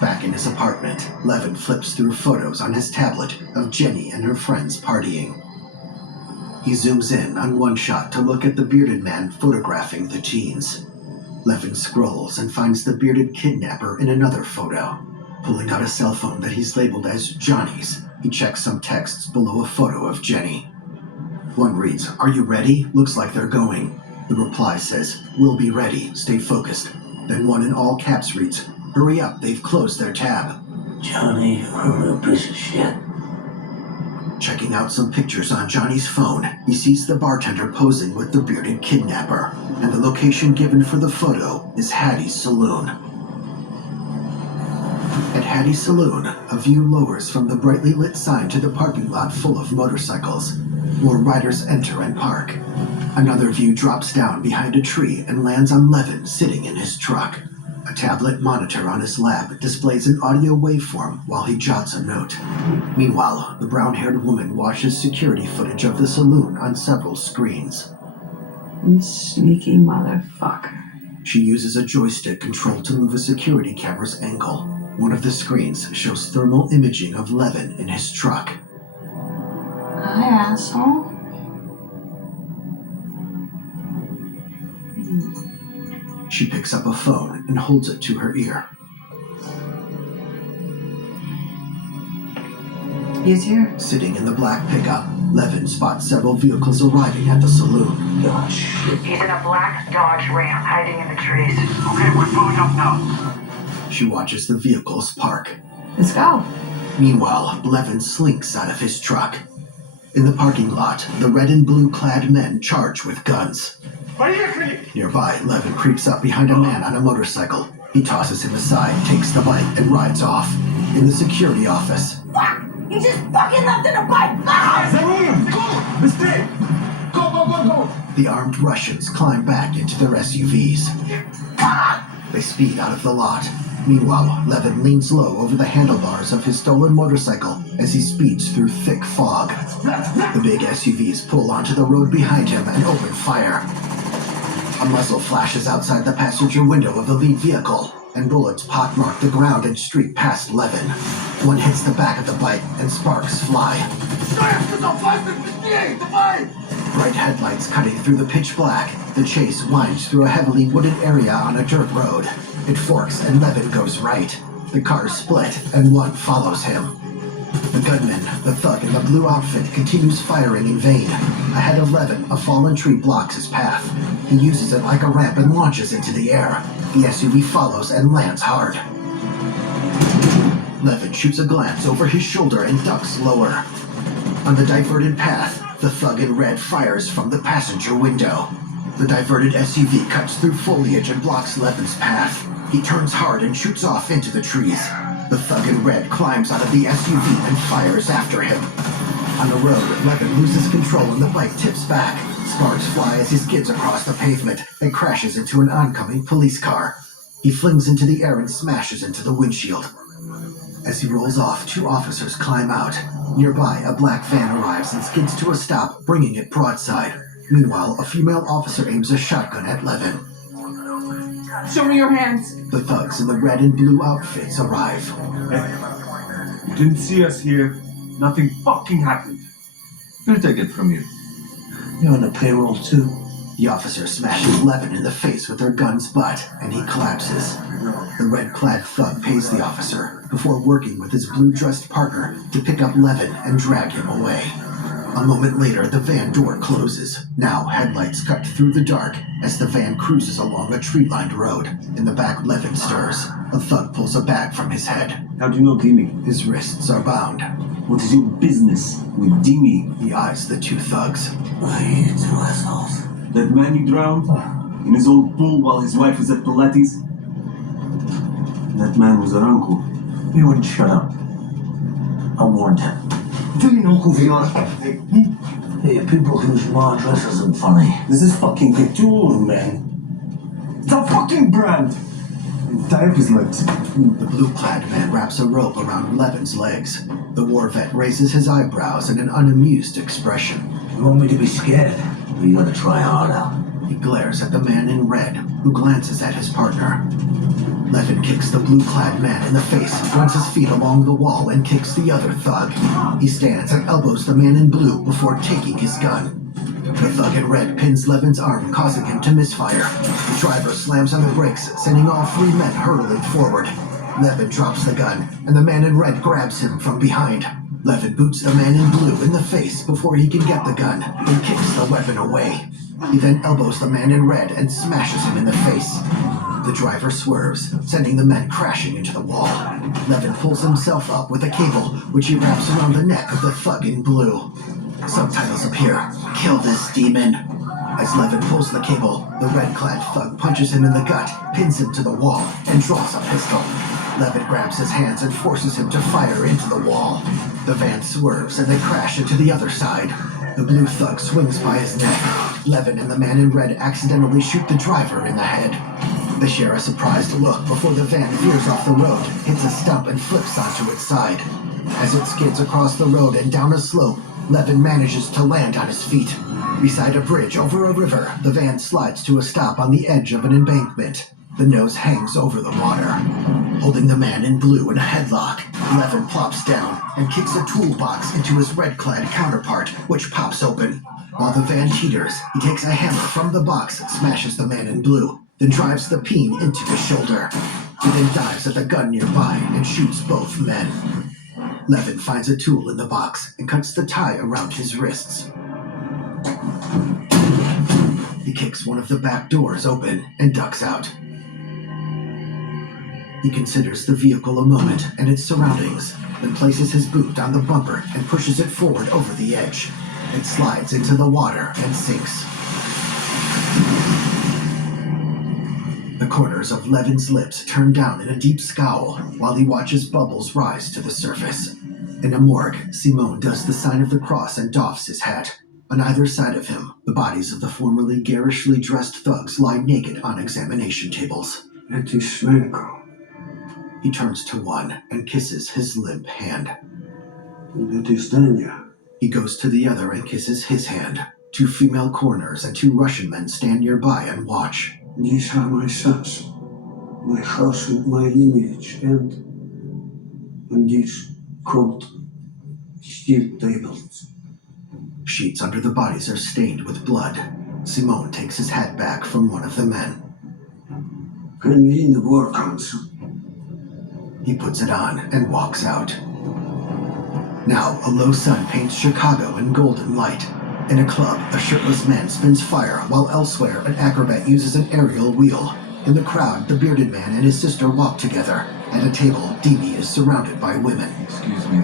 Back in his apartment, Levin flips through photos on his tablet of Jenny and her friends partying. He zooms in on one shot to look at the bearded man photographing the teens. Levin scrolls and finds the bearded kidnapper in another photo. Pulling out a cell phone that he's labeled as Johnny's, he checks some texts below a photo of Jenny. One reads, "Are you ready? Looks like they're going." The reply says, "We'll be ready. Stay focused." Then one in all caps reads, "Hurry up, they've closed their tab." Johnny, you're a real piece of shit. Checking out some pictures on Johnny's phone, he sees the bartender posing with the bearded kidnapper, and the location given for the photo is Hattie's Saloon. At Hattie's Saloon, a view lowers from the brightly lit sign to the parking lot full of motorcycles. More riders enter and park. Another view drops down behind a tree and lands on Levin sitting in his truck. A tablet monitor on his lap displays an audio waveform while he jots a note. Meanwhile, the brown-haired woman watches security footage of the saloon on several screens. You sneaky motherfucker. She uses a joystick control to move a security camera's angle. One of the screens shows thermal imaging of Levin in his truck. Hi, asshole. She picks up a phone and holds it to her ear. He's here. Sitting in the black pickup, Levin spots several vehicles arriving at the saloon. God, shit. He's in a black Dodge Ram hiding in the trees. Okay, we're pulling up now. She watches the vehicles park. Let's go. Meanwhile, Levin slinks out of his truck. In the parking lot, the red and blue clad men charge with guns. Nearby, Levin creeps up behind a man on a motorcycle. He tosses him aside, takes the bike, and rides off. In the security office. Fuck! He just fucking left in a bike! Ah! Mistake! Go! The armed Russians climb back into their SUVs. They speed out of the lot. Meanwhile, Levin leans low over the handlebars of his stolen motorcycle as he speeds through thick fog. The big SUVs pull onto the road behind him and open fire. A muzzle flashes outside the passenger window of the lead vehicle, and bullets pockmark the ground and streak past Levin. One hits the back of the bike, and sparks fly. Bright headlights cutting through the pitch black, the chase winds through a heavily wooded area on a dirt road. It forks, and Levin goes right. The cars split, and one follows him. The gunman, the thug in the blue outfit, continues firing in vain. Ahead of Levin, a fallen tree blocks his path. He uses it like a ramp and launches into the air. The SUV follows and lands hard. Levin shoots a glance over his shoulder and ducks lower. On the diverted path, the thug in red fires from the passenger window. The diverted SUV cuts through foliage and blocks Levin's path. He turns hard and shoots off into the trees. The thug in red climbs out of the SUV and fires after him. On the road, Levin loses control and the bike tips back. Sparks fly as he skids across the pavement and crashes into an oncoming police car. He flings into the air and smashes into the windshield. As he rolls off, two officers climb out. Nearby, a black van arrives and skids to a stop, bringing it broadside. Meanwhile, a female officer aims a shotgun at Levin. Show me your hands. The thugs in the red and blue outfits arrive. You didn't see us here. Nothing fucking happened. Who'll take it from you? You're on the payroll too. The officer smashes Levin in the face with their gun's butt, and he collapses. The red-clad thug pays the officer, before working with his blue-dressed partner to pick up Levin and drag him away. A moment later, the van door closes. Now, headlights cut through the dark as the van cruises along a tree-lined road. In the back, Levin stirs. A thug pulls a bag from his head. How do you know Dimi? His wrists are bound. What is your business with Dimi? He eyes the two thugs. What are you two assholes? That man you drowned? In his old pool while his wife was at Pilates? That man was our uncle. He wouldn't shut up. I warned him. Do you know who we are? Hey, people whose ma dress isn't funny. This is fucking couture, man. It's a fucking brand! Tie up his legs. The blue-clad man wraps a rope around Levin's legs. The war vet raises his eyebrows in an unamused expression. You want me to be scared? You gotta try harder. He glares at the man in red, who glances at his partner. Levin kicks the blue-clad man in the face, runs his feet along the wall, and kicks the other thug. He stands and elbows the man in blue before taking his gun. The thug in red pins Levin's arm, causing him to misfire. The driver slams on the brakes, sending all three men hurtling forward. Levin drops the gun, and the man in red grabs him from behind. Levin boots the man in blue in the face before he can get the gun, and kicks the weapon away. He then elbows the man in red and smashes him in the face. The driver swerves, sending the men crashing into the wall. Levin pulls himself up with a cable, which he wraps around the neck of the thug in blue. Subtitles appear. "Kill this demon." As Levin pulls the cable, the red-clad thug punches him in the gut, pins him to the wall, and draws a pistol. Levin grabs his hands and forces him to fire into the wall. The van swerves and they crash into the other side. The blue thug swings by his neck. Levin and the man in red accidentally shoot the driver in the head. They share a surprised look before the van veers off the road, hits a stump, and flips onto its side. As it skids across the road and down a slope, Levin manages to land on his feet. Beside a bridge over a river, the van slides to a stop on the edge of an embankment. The nose hangs over the water. Holding the man in blue in a headlock, Levin plops down and kicks a toolbox into his red-clad counterpart, which pops open. While the van teeters, he takes a hammer from the box, smashes the man in blue, then drives the peen into his shoulder. He then dives at the gun nearby and shoots both men. Levin finds a tool in the box and cuts the tie around his wrists. He kicks one of the back doors open and ducks out. He considers the vehicle a moment and its surroundings, then places his boot on the bumper and pushes it forward over the edge. It slides into the water and sinks. The corners of Levin's lips turn down in a deep scowl while he watches bubbles rise to the surface. In a morgue, Simone does the sign of the cross and doffs his hat. On either side of him, the bodies of the formerly garishly dressed thugs lie naked on examination tables. Etismenko. He turns to one and kisses his limp hand. Etisdenia. He goes to the other and kisses his hand. Two female coroners and two Russian men stand nearby and watch. These are my sons. My house and my lineage, and these cold steel tables. Sheets under the bodies are stained with blood. Simone takes his hat back from one of the men. Convene the war council. He puts it on and walks out. Now, a low sun paints Chicago in golden light. In a club, a shirtless man spins fire, while elsewhere, an acrobat uses an aerial wheel. In the crowd, the bearded man and his sister walk together. At a table, Dimi is surrounded by women. Excuse me,